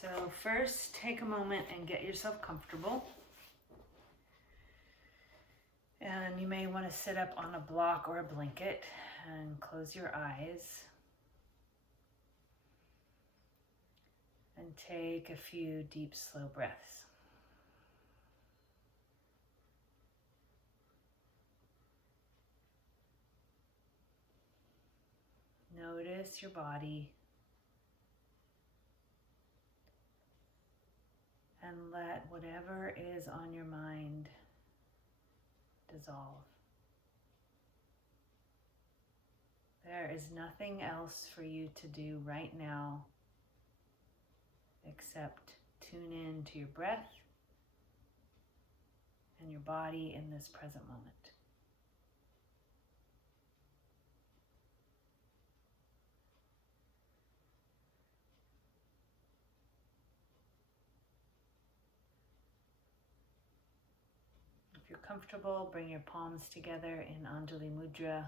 So first, take a moment and get yourself comfortable. And you may want to sit up on a block or a blanket and close your eyes. And take a few deep, slow breaths. Notice your body. And let whatever is on your mind dissolve. There is nothing else for you to do right now except tune in to your breath and your body in this present moment. If you're comfortable, bring your palms together in Anjali Mudra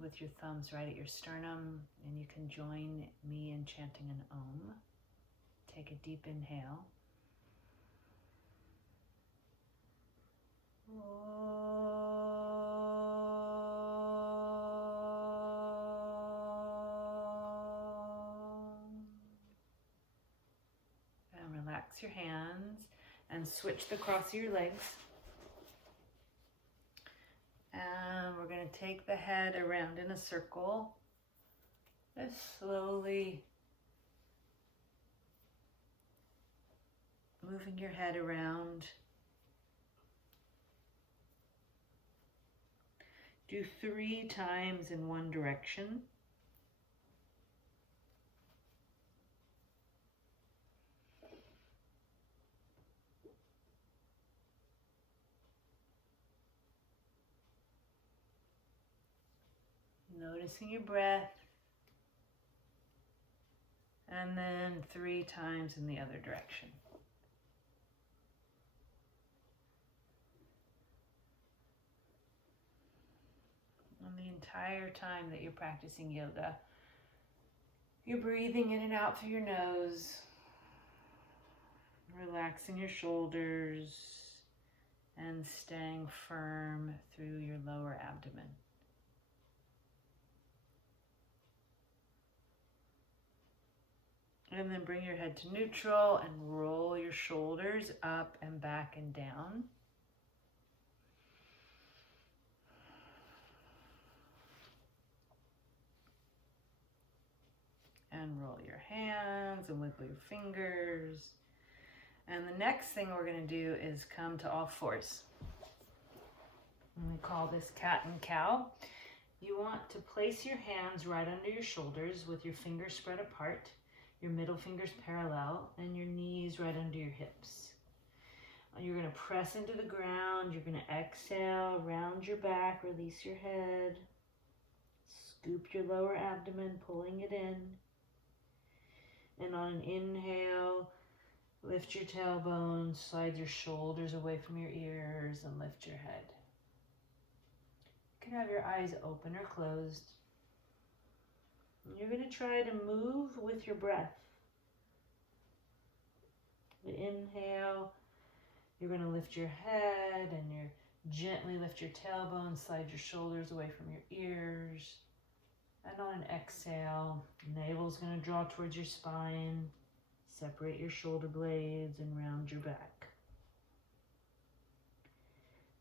with your thumbs right at your sternum, and you can join me in chanting an Om. Take a deep inhale. And relax your hands and switch the cross of your legs. And we're going to take the head around in a circle. Just slowly moving your head around. Do 3 times in one direction. Noticing your breath, and then 3 times in the other direction. And the entire time that you're practicing yoga, you're breathing in and out through your nose, relaxing your shoulders, and staying firm through your lower abdomen. And then bring your head to neutral and roll your shoulders up and back and down. And roll your hands and wiggle your fingers. And the next thing we're going to do is come to all fours. And we call this cat and cow. You want to place your hands right under your shoulders with your fingers spread apart. Your middle fingers parallel, and your knees right under your hips. You're going to press into the ground. You're going to exhale, round your back, release your head. Scoop your lower abdomen, pulling it in. And on an inhale, lift your tailbone, slide your shoulders away from your ears, and lift your head. You can have your eyes open or closed. You're going to try to move with your breath. The inhale, you're going to lift your head and gently lift your tailbone, slide your shoulders away from your ears. And on an exhale, navel's going to draw towards your spine, separate your shoulder blades, and round your back.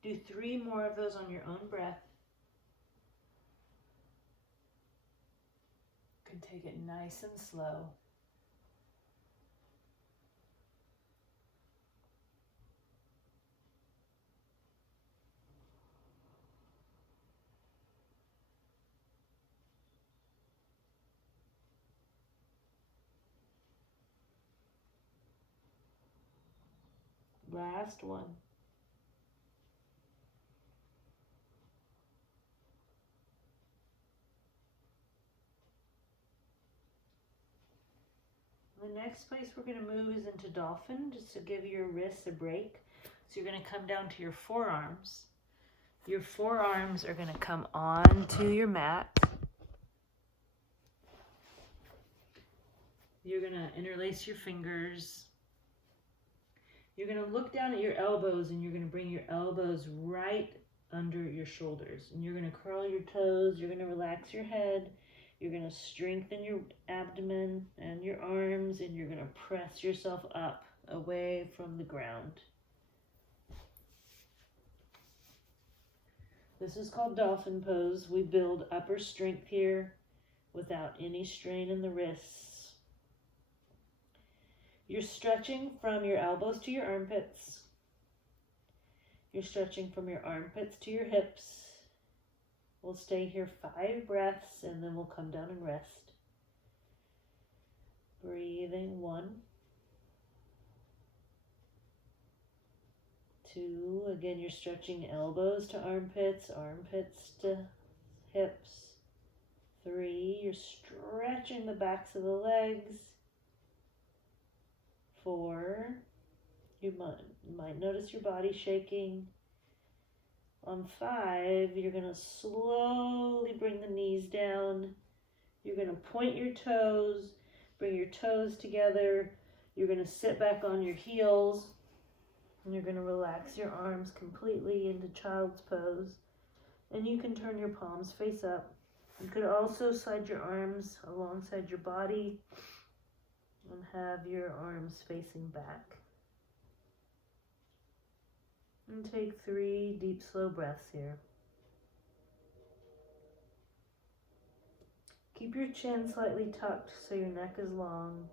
Do 3 more of those on your own breath. You can take it nice and slow. Last one. The next place we're going to move is into Dolphin, just to give your wrists a break. So you're going to come down to your forearms. Your forearms are going to come onto your mat. You're going to interlace your fingers. You're going to look down at your elbows and you're going to bring your elbows right under your shoulders. And you're going to curl your toes. You're going to relax your head. You're going to strengthen your abdomen and your arms, and you're going to press yourself up away from the ground. This is called Dolphin pose. We build upper strength here without any strain in the wrists. You're stretching from your elbows to your armpits. You're stretching from your armpits to your hips. We'll stay here 5 breaths and then we'll come down and rest. Breathing 1, 2, again you're stretching elbows to armpits, armpits to hips. 3, you're stretching the backs of the legs. 4, you might notice your body shaking. On 5, you're going to slowly bring the knees down. You're going to point your toes, bring your toes together. You're going to sit back on your heels. And you're going to relax your arms completely into child's pose. And you can turn your palms face up. You could also slide your arms alongside your body and have your arms facing back. And take 3 deep, slow breaths here. Keep your chin slightly tucked so your neck is long.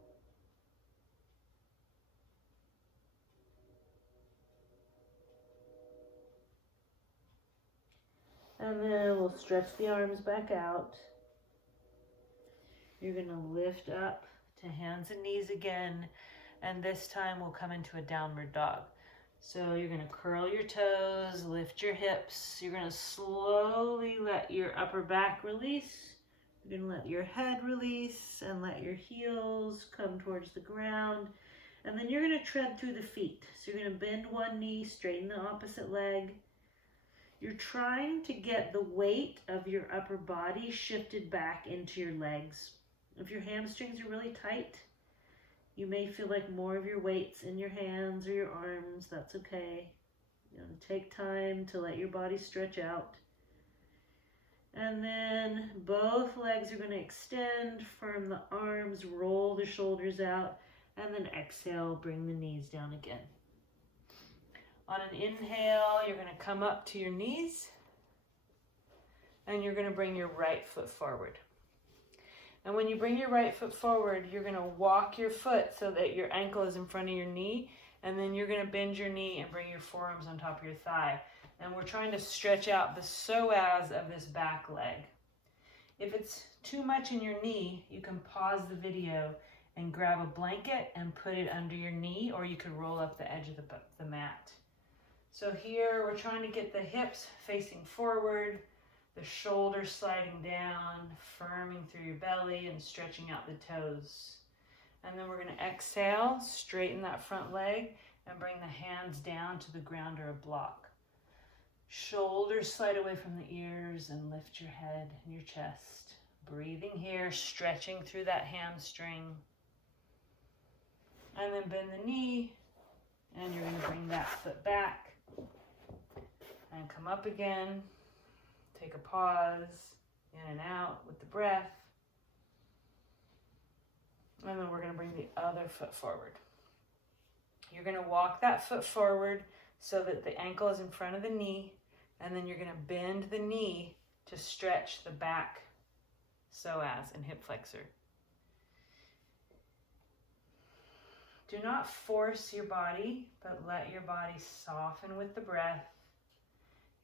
And then we'll stretch the arms back out. You're going to lift up to hands and knees again, and this time we'll come into a downward dog. So you're going to curl your toes, lift your hips. You're going to slowly let your upper back release. You're going to let your head release and let your heels come towards the ground. And then you're going to tread through the feet. So you're going to bend one knee, straighten the opposite leg. You're trying to get the weight of your upper body shifted back into your legs. If your hamstrings are really tight, you may feel like more of your weight's in your hands or your arms. That's okay. You're going to take time to let your body stretch out. And then both legs are going to extend, firm the arms, roll the shoulders out, and then exhale, bring the knees down again. On an inhale, you're going to come up to your knees, and you're going to bring your right foot forward. And when you bring your right foot forward, you're going to walk your foot so that your ankle is in front of your knee, and then you're going to bend your knee and bring your forearms on top of your thigh. And we're trying to stretch out the psoas of this back leg. If it's too much in your knee, you can pause the video and grab a blanket and put it under your knee, or you could roll up the edge of the mat. So here we're trying to get the hips facing forward, the shoulders sliding down, firming through your belly and stretching out the toes. And then we're going to exhale, straighten that front leg and bring the hands down to the ground or a block. Shoulders slide away from the ears and lift your head and your chest. Breathing here, stretching through that hamstring. And then bend the knee, and you're going to bring that foot back and come up again. Take a pause, in and out with the breath. And then we're going to bring the other foot forward. You're going to walk that foot forward so that the ankle is in front of the knee, and then you're going to bend the knee to stretch the back psoas and hip flexor. Do not force your body, but let your body soften with the breath.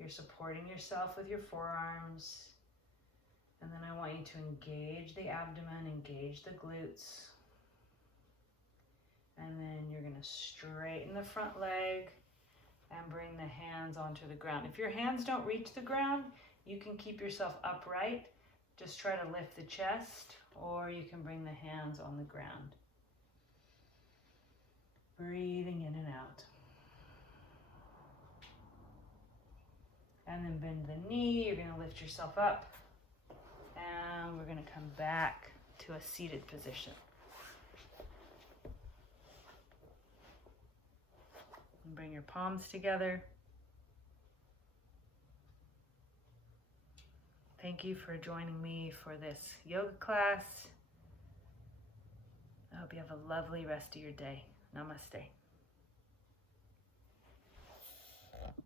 You're supporting yourself with your forearms. And then I want you to engage the abdomen, engage the glutes. And then you're going to straighten the front leg and bring the hands onto the ground. If your hands don't reach the ground, you can keep yourself upright. Just try to lift the chest, or you can bring the hands on the ground. Breathing in and out. And then bend the knee. You're going to lift yourself up. And we're going to come back to a seated position. And bring your palms together. Thank you for joining me for this yoga class. I hope you have a lovely rest of your day. Namaste.